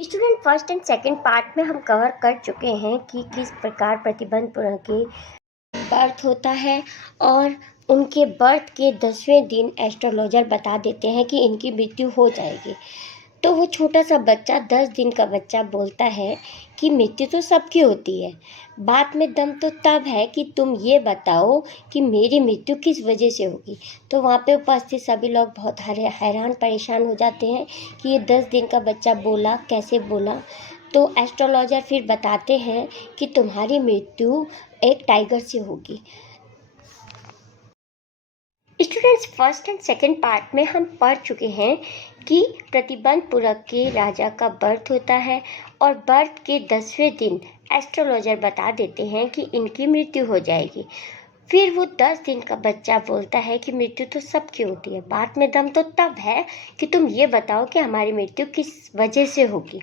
Student first and second part में हम cover कर चुके हैं कि किस प्रकार प्रतिबंधपुरा के बर्थ होता है और उनके बर्थ के 10वें दिन एस्ट्रोलॉजर बता देते हैं कि इनकी मृत्यु हो जाएगी। तो वो छोटा सा बच्चा 10 दिन का बच्चा बोलता है कि मृत्यु तो सबकी होती है, बात में दम तो तब है कि तुम ये बताओ कि मेरी मृत्यु किस वजह से होगी। तो वहाँ पे उपस्थित सभी लोग बहुत हैरान परेशान हो जाते हैं कि ये 10 दिन का बच्चा बोला कैसे बोला। तो एस्ट्रोलॉजर फिर बताते हैं कि तुम्हारी मृत्यु एक टाइगर से होगी। Students first and second part में हम पढ़ चुके हैं कि प्रतिबंधपुरा के राजा का बर्थ होता है और बर्थ के 10वें दिन एस्ट्रोलॉजर बता देते हैं कि इनकी मृत्यु हो जाएगी। फिर वो 10 दिन का बच्चा बोलता है कि मृत्यु तो सबकी होती है, बात में दम तो तब है कि तुम ये बताओ कि हमारी मृत्यु किस वजह से होगी।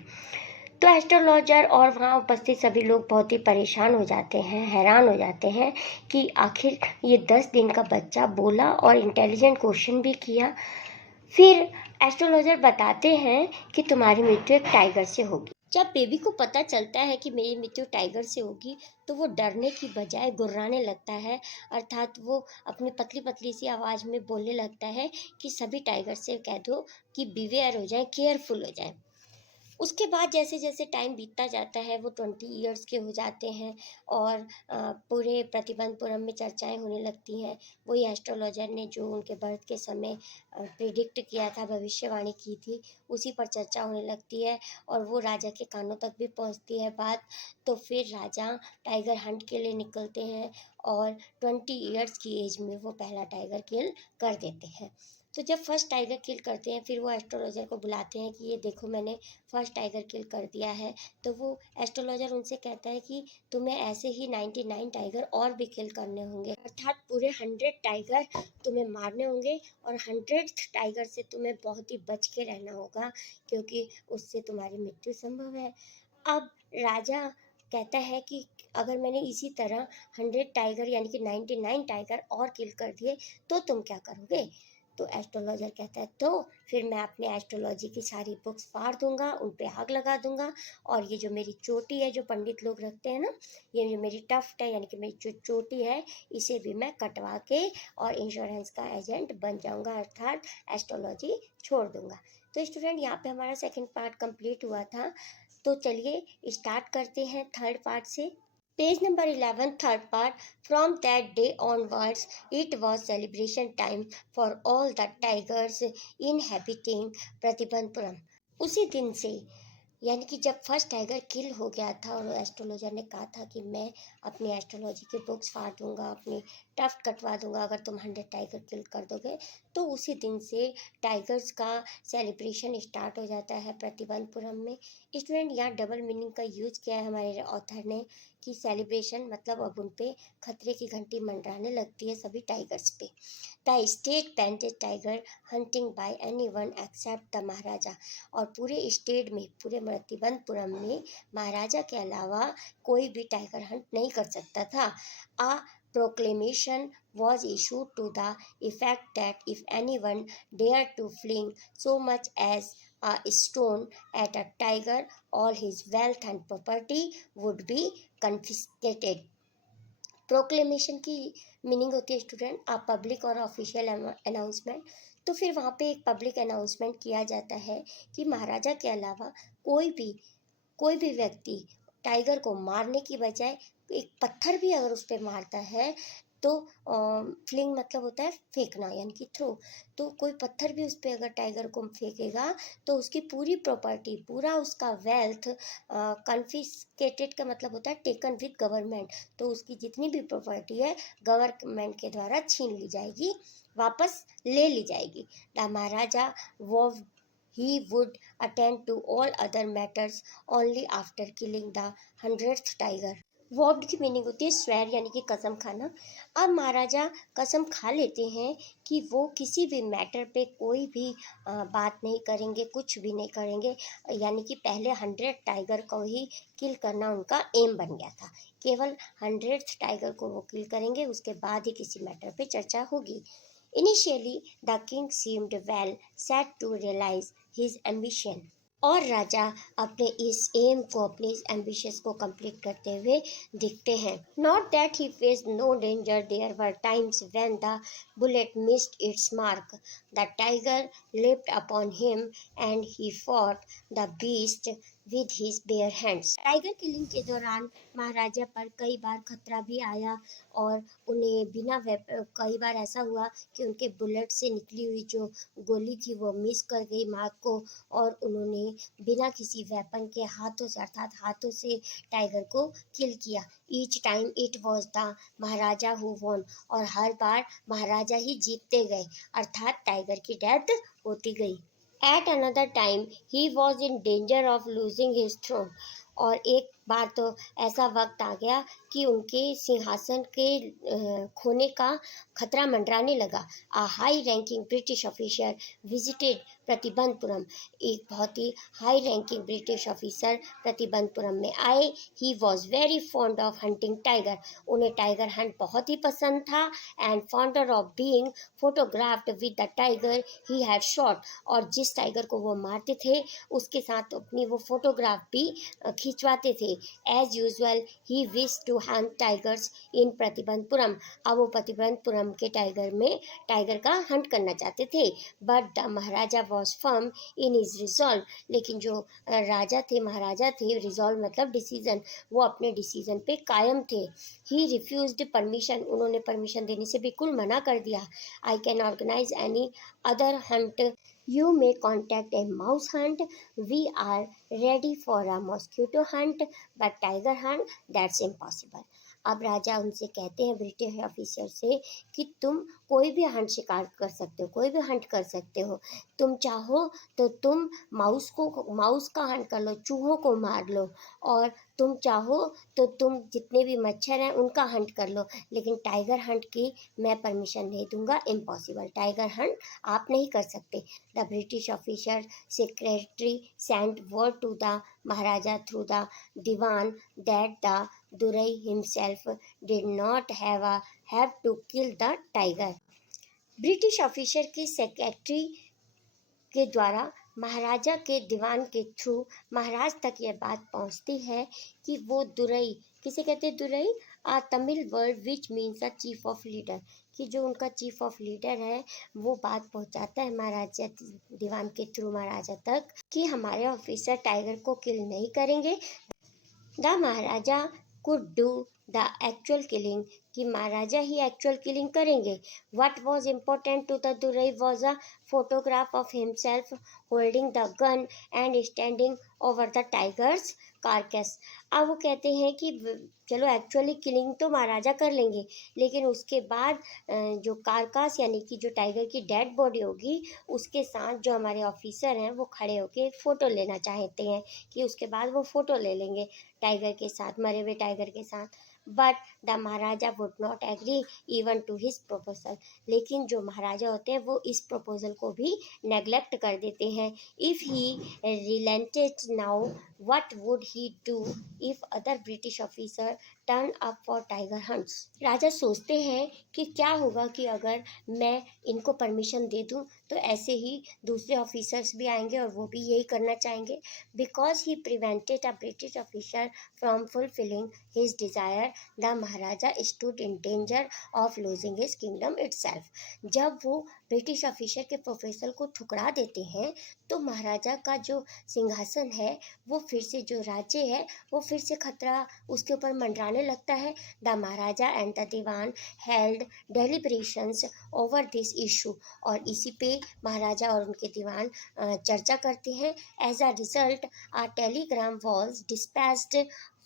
तो एस्ट्रोलॉजर और वहाँ उपस्थित सभी लोग बहुत ही परेशान हो जाते हैं, हैरान हो जाते हैं कि आखिर ये 10 दिन का बच्चा बोला और इंटेलिजेंट क्वेश्चन भी किया। फिर एस्ट्रोलॉजर बताते हैं कि तुम्हारी मृत्यु एक टाइगर से होगी। जब बेबी को पता चलता है कि मेरी मृत्यु टाइगर से होगी तो वो डरने की बजाय गुर्राने लगता है, अर्थात वो अपनी पतली पतली सी आवाज़ में बोलने लगता है कि सभी टाइगर से कह दो कि बिवेयर हो जाए, केयरफुल हो जाए। उसके बाद जैसे जैसे टाइम बीतता जाता है वो 20 ईयर्स के हो जाते हैं और पूरे प्रतिबंधपुरम में चर्चाएं होने लगती हैं। वही एस्ट्रोलॉजर ने जो उनके बर्थ के समय प्रिडिक्ट किया था, भविष्यवाणी की थी, उसी पर चर्चा होने लगती है और वो राजा के कानों तक भी पहुंचती है बात। तो फिर राजा टाइगर हंट के लिए निकलते हैं और 20 ईयर्स की एज में वो पहला टाइगर किल कर देते हैं। तो जब फर्स्ट टाइगर किल करते हैं फिर वो एस्ट्रोलॉजर को बुलाते हैं कि ये देखो मैंने फर्स्ट टाइगर किल कर दिया है। तो वो एस्ट्रोलॉजर उनसे कहता है कि तुम्हें ऐसे ही 99 टाइगर और भी किल करने होंगे, अर्थात पूरे 100 टाइगर तुम्हें मारने होंगे और 100th टाइगर से तुम्हें बहुत ही बच के रहना होगा क्योंकि उससे तुम्हारी मृत्यु संभव है। अब राजा कहता है कि अगर मैंने इसी तरह 100 टाइगर यानी कि 99 टाइगर और किल कर दिए तो तुम क्या करोगे। तो एस्ट्रोलॉजर कहता है तो फिर मैं अपने एस्ट्रोलॉजी की सारी बुक्स फाड़ दूंगा, उन पे आग लगा दूंगा और ये जो मेरी चोटी है जो पंडित लोग रखते हैं ना, ये जो मेरी टफ्ट है यानी कि मेरी जो चोटी है, इसे भी मैं कटवा के और इंश्योरेंस का एजेंट बन जाऊंगा, अर्थात एस्ट्रोलॉजी छोड़ दूंगा। तो स्टूडेंट यहाँ पे हमारा सेकंड पार्ट कंप्लीट हुआ था। तो चलिए स्टार्ट करते हैं थर्ड पार्ट से। Page number 11 third part. From that day onwards it was celebration time for all the tigers inhabiting Pratibandapuram. उसी दिन से यानी कि जब फर्स्ट टाइगर किल हो गया था और एस्ट्रोलॉजर ने कहा था कि मैं अपनी एस्ट्रोलॉजी के बुक्स फाड़ दूंगा, अपनी टफ्ट कटवा दूंगा अगर तुम 100 टाइगर किल कर दोगे, तो उसी दिन से टाइगर्स का सेलिब्रेशन स्टार्ट हो जाता है प्रतिबंधपुरम में। स्टूडेंट यहाँ डबल मीनिंग का यूज किया है हमारे ऑथर ने कि सेलिब्रेशन मतलब अब उन पे खतरे की घंटी मंडराने लगती है सभी टाइगर्स पे। The state banded tiger hunting by anyone except the Maharaja. और पूरे स्टेट में, पूरे प्रतिबंधपुरम में महाराजा के अलावा कोई भी टाइगर हंट नहीं कर सकता था। आ proclamation was issued to the effect that if anyone dared to fling so much as a stone at a tiger, all his wealth and property would be confiscated। Proclamation की meaning होती है student आप public और official announcement. तो फिर वहाँ पे एक पब्लिक अनाउंसमेंट किया जाता है कि महाराजा के अलावा कोई भी व्यक्ति टाइगर को मारने की बजाय एक पत्थर भी अगर उस पर मारता है तो फ्लिंग मतलब होता है फेंकना यानी कि थ्रो। तो कोई पत्थर भी उस पर अगर टाइगर को फेंकेगा तो उसकी पूरी प्रॉपर्टी, पूरा उसका वेल्थ कन्फिस्केटेड का मतलब होता है टेकन विद गवर्नमेंट। तो उसकी जितनी भी प्रॉपर्टी है गवर्नमेंट के द्वारा छीन ली जाएगी, वापस ले ली जाएगी। द महाराजा वो he would attend to all other matters only after killing the 100th tiger। वॉब्ड की मीनिंग होती है स्वेर यानी कि कसम खाना। अब महाराजा कसम खा लेते हैं कि वो किसी भी मैटर पे कोई भी बात नहीं करेंगे, कुछ भी नहीं करेंगे, यानी कि पहले 100 टाइगर को ही किल करना उनका एम बन गया था। केवल 100th टाइगर को वो किल करेंगे, उसके बाद ही किसी मैटर पे चर्चा होगी। Initially, the king seemed well set to realize his ambition। और राजा अपने इस एम को, अपने इस एम्बिशंस को कंप्लीट करते हुए दिखते हैं। Not that he face no danger, there were times when the bullet missed its mark, the tiger leapt upon him and he fought the beast with his bare hands। Tiger killing के दौरान महाराजा पर कई बार खतरा भी आया और उन्हें कई बार ऐसा हुआ कि उनके बुलेट से निकली हुई जो गोली थी वो मिस कर गई मार्क को, और उन्होंने बिना किसी वेपन के हाथों से, अर्थात हाथों से टाइगर को किल किया। Each time it was the Maharaja who won, और हर बार महाराजा ही जीतते गए, अर्थात टाइगर की डेथ होती गई। At another time he was in danger of losing his throne, और एक बार तो ऐसा वक्त आ गया कि उनके सिंहासन के खोने का खतरा मंडराने लगा। A high ranking British officer visited Pratibandhapuram, एक बहुत ही high ranking British officer Pratibandhapuram में आए। He was very fond of hunting tiger, उन्हें टाइगर हंट बहुत ही पसंद था। And fonder of being photographed with the tiger he had shot, और जिस टाइगर को वो मारते थे उसके साथ अपनी वो फोटोग्राफ भी खिंचवाते थे। As usual he wish to hunt tigers in Pratibandapuram, अब वो प्रतिबंधपुरम के टाइगर का हंट करना चाहते थे। But the maharaja was firm in his resolve, लेकिन जो महाराजा थे, रिजॉल्व मतलब डिसीजन, वो अपने डिसीजन पे कायम थे। ही रिफ्यूज्ड परमिशन, उन्होंने परमिशन देने से बिल्कुल मना कर दिया। I can organise any other hunt, you may contact a mouse hunt, we are ready for a mosquito hunt, but tiger hunt that's impossible। अब राजा उनसे कहते हैं, ब्रिटिश ऑफिसर से, कि तुम कोई भी हंट शिकार कर सकते हो, कोई भी हंट कर सकते हो, तुम चाहो तो तुम माउस का हंट कर लो, चूहों को मार लो, और तुम चाहो तो तुम जितने भी मच्छर हैं उनका हंट कर लो, लेकिन टाइगर हंट की मैं परमिशन नहीं दूंगा, इम्पॉसिबल, टाइगर हंट आप नहीं कर सकते। The British officer secretary sent word to the maharaja through the dewan that the durai himself did not have to kill the tiger. British officer के सेक्रेटरी के द्वारा महाराजा के दीवान के थ्रू महाराज तक यह बात पहुंचती है कि वो दुरई, किसे कहते हैं Durai, Tamil word which means a chief of leader, कि जो उनका चीफ ऑफ लीडर है वो बात पहुंचाता है महाराजा दीवान के थ्रू महाराजा तक कि हमारे ऑफिसर टाइगर को किल नहीं करेंगे। The Maharaja could do the actual killing, कि महाराजा ही एक्चुअल किलिंग करेंगे। What was important to the Durai was a photograph of himself holding the gun and standing over the tigers carcass. अब वो कहते हैं कि चलो एक्चुअली किलिंग तो महाराजा कर लेंगे, लेकिन उसके बाद जो कारकास यानी कि जो टाइगर की डेड बॉडी होगी उसके साथ जो हमारे ऑफिसर हैं वो खड़े होकर एक फ़ोटो लेना चाहते हैं, कि उसके बाद वो फ़ोटो ले लेंगे टाइगर के साथ, मरे हुए टाइगर के साथ। But the maharaja would not agree even to his proposal, लेकिन जो महाराजा होते हैं वो इस प्रपोजल को भी नेग्लेक्ट कर देते हैं। If he relented now what would he do if other British officer turn up for tiger hunts। राजा सोचते हैं कि क्या होगा कि अगर मैं इनको परमिशन दे दूं तो ऐसे ही दूसरे ऑफिसर्स भी आएंगे और वो भी यही करना चाहेंगे। Because he prevented a British officer from fulfilling his desire, the Maharaja stood in danger of losing his kingdom itself. जब वो ब्रिटिश ऑफिसर के प्रोफेसर को ठुकरा देते हैं तो महाराजा का जो सिंहासन है, वो फिर से, जो राज्य है वो फिर से खतरा उसके ऊपर मंडराने लगता है। The maharaja and the dewan held deliberations over this issue, और इसी पे महाराजा और उनके दीवान चर्चा करते हैं। As a result a telegram was dispatched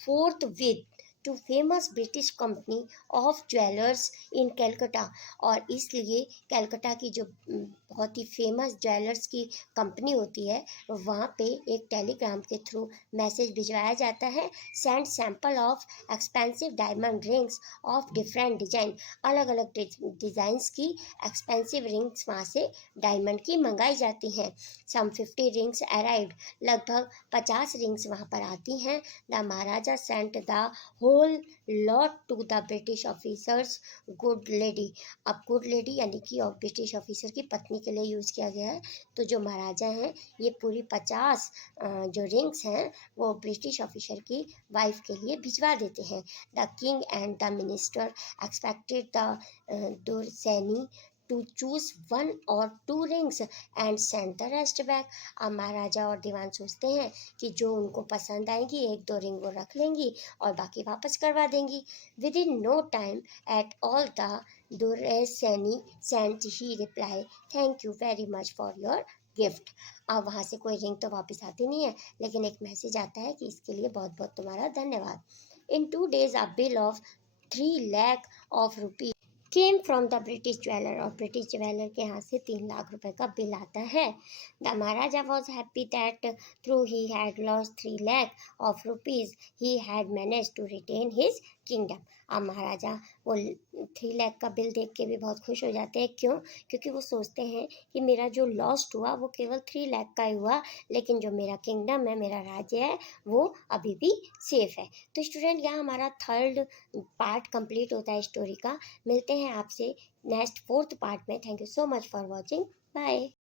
forthwith to famous British company of jewellers in Calcutta, और इसलिए कैलकाटा की जो बहुत ही फेमस ज्वेलर्स की कंपनी होती है वहाँ पे एक टेलीग्राम के थ्रू मैसेज भिजवाया जाता है। Send sample of expensive diamond rings of different design, अलग अलग डिज़ाइंस की एक्सपेंसिव रिंग्स वहाँ से डायमंड की मंगाई जाती हैं। सम 50 रिंग्स अराइव्ड, लगभग 50 रिंग्स वहाँ पर आती हैं। The maharaja sent the whole lot to the British officers good lady. अब गुड लेडी यानी कि ब्रिटिश ऑफिसर की पत्नी के लिए यूज़ किया गया है। तो जो महाराजा हैं ये पूरी 50 जो रिंग्स हैं वो ब्रिटिश ऑफिसर की वाइफ के लिए भिजवा देते हैं। The king and the minister expected the Duraisani to choose one or two rings and send the rest back. अब महाराजा और दीवान सोचते हैं कि जो उनको पसंद आएगी 1-2 रिंग वो रख लेंगी और बाकी वापस करवा देंगी। Within no time at all the Duraisani sent her reply thank you very much for your gift. अब वहाँ से कोई रिंग तो वापस आती नहीं है, लेकिन एक मैसेज आता है कि इसके लिए बहुत बहुत तुम्हारा धन्यवाद। इन 2 days a bill of 3 lakh of rupees came from the British jeweller, और ब्रिटिश ज्वेलर के यहाँ से 3 लाख रुपए का बिल आता है। The maharaja was happy that through he had lost 3 lakh of rupees he had manage to retain his kingdom. अब महाराजा वो 3 लाख का बिल देख के भी बहुत खुश हो जाते हैं। क्यों? क्योंकि वो सोचते हैं कि मेरा जो लॉस्ट हुआ वो केवल 3 लाख का ही हुआ, लेकिन जो मेरा किंगडम है, मेरा राज्य है, वो अभी भी सेफ है। तो स्टूडेंट यहाँ हमारा 3rd पार्ट कंप्लीट होता है स्टोरी का। मिलते हैं आपसे नेक्स्ट 4th पार्ट में। Thank you so much for watching. Bye.